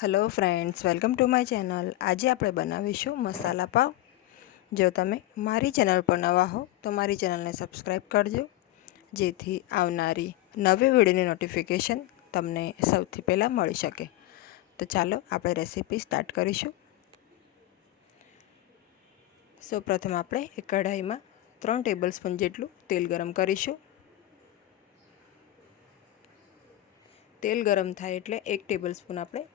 Hello friends welcome to my channel આજે આપણે બનાવીશું મસાલા પાવ. જો તમે મારી ચેનલ પર નવા હો, તો મારી ચેનલને સબસ્ક્રાઈબ કરજો. જેથી આવનારી નવી વિડીયોની નોટિફિકેશન તમને સૌથી પહેલાં મળી શકે. તો ચાલો આપણે રેસીપી સ્ટાર્ટ કરીશું. સૌપ્રથમ આપણે એક કઢાઈમાં ત્રણ ટેબલ સ્પૂન જેટલું તેલ ગરમ કરીશું. તેલ ગરમ થાય એટલે એક ટેબલ સ્પૂન આપણે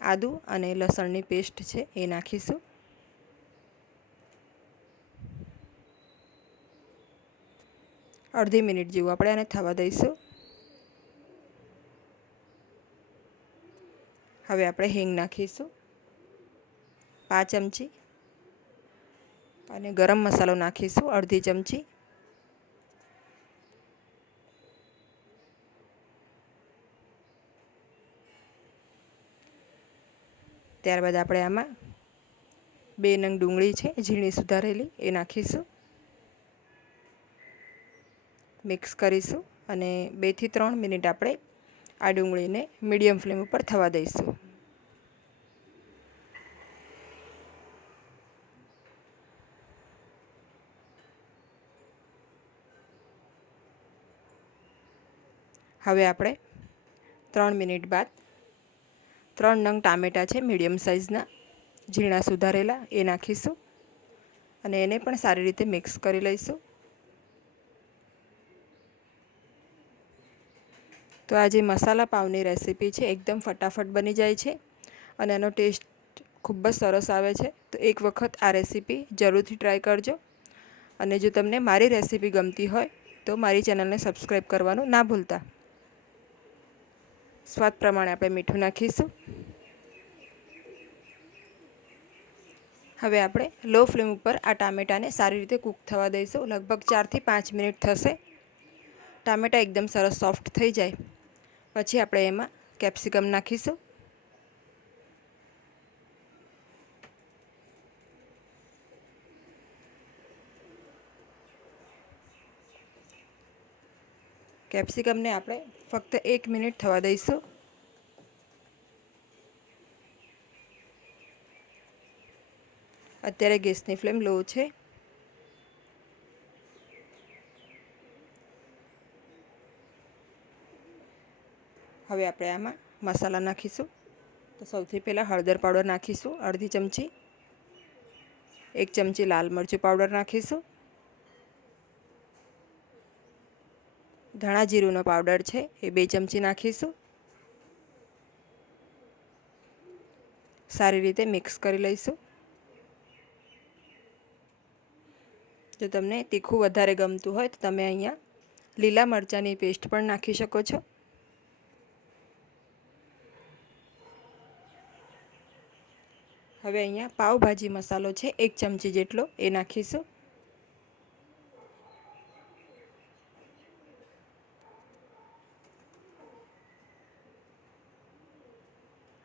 આદુ અને લસણની પેસ્ટ છે એ નાખીશું. અડધી મિનિટ જેવું આપણે આને થવા દઈશું. હવે આપણે હિંગ નાખીશું. પાંચ ચમચી. અને ગરમ મસાલો નાખીશું અડધી ચમચી. ત્યારબાદ આપણે આમાં બે નંગ ડુંગળી છે, ઝીણી સુધારેલી, એ નાખીશું. મિક્સ કરીશું અને બેથી ત્રણ મિનિટ આપણે આ ડુંગળીને મીડિયમ ફ્લેમ ઉપર થવા દઈશું. હવે આપણે ત્રણ મિનિટ બાદ ત્રણ નંગ ટામેટાં છે, મીડિયમ સાઇઝના, ઝીણા સુધારેલા, એ નાખીશું અને એને પણ સારી રીતે મિક્સ કરી લઈશું. તો આ જે મસાલા પાવની રેસીપી છે, એકદમ ફટાફટ બની જાય છે અને એનો ટેસ્ટ ખૂબ જ સરસ આવે છે. તો એક વખત આ રેસીપી જરૂરથી ટ્રાય કરજો અને જો તમને મારી રેસીપી ગમતી હોય, તો મારી ચેનલને સબસ્ક્રાઈબ કરવાનું ના ભૂલતા. સ્વાદ પ્રમાણે આપણે મીઠું નાખીશું. હવે આપણે લો ફ્લેમ ઉપર આ ટામેટાને સારી રીતે કૂક થવા દઈશું. લગભગ ચારથી પાંચ મિનિટ થશે. ટામેટા એકદમ સરસ સોફ્ટ થઈ જાય. પછી આપણે એમાં કેપ્સિકમ નાખીશું. કેપ્સિકમને આપણે ફક્ત એક મિનિટ થવા દઈશું. અત્યારે ગેસની ફ્લેમ લો છે. હવે આપણે આમાં મસાલા નાખીશું. તો સૌથી પહેલાં હળદર પાવડર નાખીશું, અડધી ચમચી. એક ચમચી લાલ મરચું પાવડર નાખીશું. ધાણા જીરુંનો પાવડર છે, એ બે ચમચી નાખીશું. સારી રીતે મિક્સ કરી લઈશું. જો તમને તીખું વધારે ગમતું હોય તો તમે અહીંયા લીલા મરચાંની પેસ્ટ પણ નાખી શકો છો. હવે અહીંયા પાવભાજી મસાલો છે, એક ચમચી જેટલો, એ નાખીશું.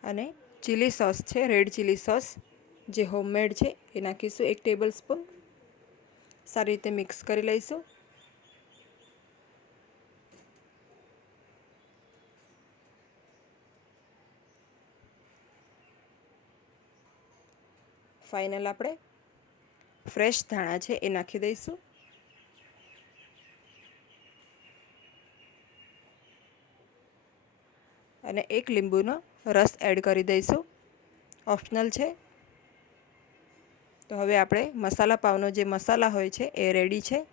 અને ચીલી સોસ છે રેડ ચીલી સોસ જે હોમમેડ છે, એ નાખીશું એક ટેબલ સ્પૂન સારી રીતે મિક્સ કરી લઈશું. ફાઇનલ આપણે ફ્રેશ ધાણા છે, એ નાખી દઈશું. અને એક લીંબુનો રસ એડ કરી દઈશું. ઓપ્શનલ છે. તો હવે આપણે મસાલા પાવનો જે મસાલા હોય છે એ રેડી છે.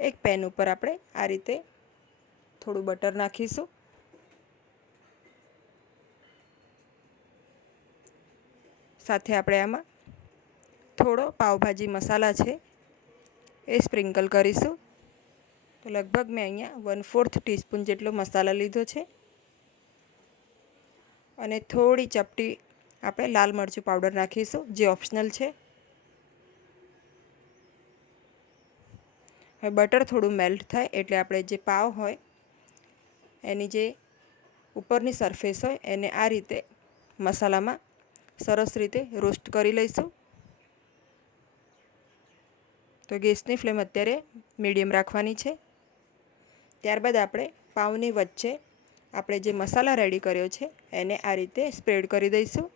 એક પેન ઉપર આપણે આ રીતે થોડું બટર નાખીશું. સાથે આપણે આમાં થોડો પાવભાજી મસાલા છે એ સ્પ્રિંકલ કરીશું. તો લગભગ મેં અહીંયા વન ફોર્થ ટીસ્પૂન જેટલો મસાલા લીધો છે. અને થોડી ચપટી આપણે લાલ મરચું પાવડર નાખીશું જે ઓપ્શનલ છે. હવે બટર થોડું મેલ્ટ થાય એટલે આપણે જે પાવ હોય, એની જે ઉપરની સરફેસ હોય, એને આ રીતે મસાલામાં સરસ રીતે રોસ્ટ કરી લઈશું. તો ગેસની ફ્લેમ અત્યારે મીડિયમ રાખવાની છે. ત્યારબાદ આપણે પાવની વચ્ચે આપણે જે મસાલા રેડી કર્યો છે, એને આ રીતે સ્પ્રેડ કરી દઈશું.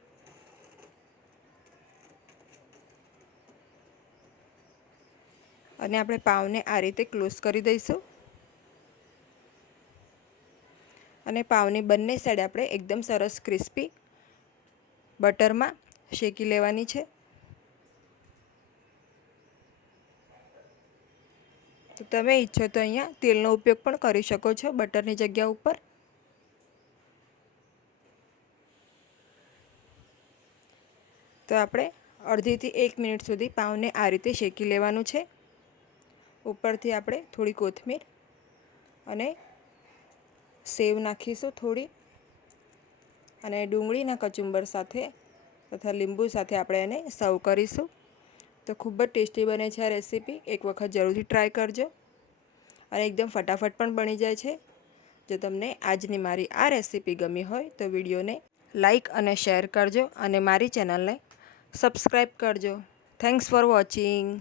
અને આપણે પાવને આ રીતે ક્લોઝ કરી દઈશું. અને પાવની બંને સાઈડ આપણે એકદમ સરસ ક્રિસ્પી બટરમાં શેકી લેવાની છે. તો તમે ઈચ્છો તો અહીંયા તેલનો ઉપયોગ પણ કરી શકો છો બટરની જગ્યા ઉપર. તો આપણે અડધીથી એક મિનિટ સુધી પાઉંને આ રીતે શેકી લેવાનું છે. ઉપરથી આપણે થોડી કોથમીર અને સેવ નાખીશું થોડી. અને ડુંગળીના કચુંબર સાથે તથા લીંબુ સાથે આપણે એને સર્વ કરીશું. તો ખૂબ જ ટેસ્ટી બને છે આ રેસીપી. એક વખત જરૂરથી ટ્રાય કરજો. અને એકદમ ફટાફટ પણ બની જાય છે. જો તમને આજની મારી આ રેસીપી ગમી હોય તો વિડીયોને લાઈક અને શેર કરજો અને મારી ચેનલને સબસ્ક્રાઈબ કરજો. Thanks for watching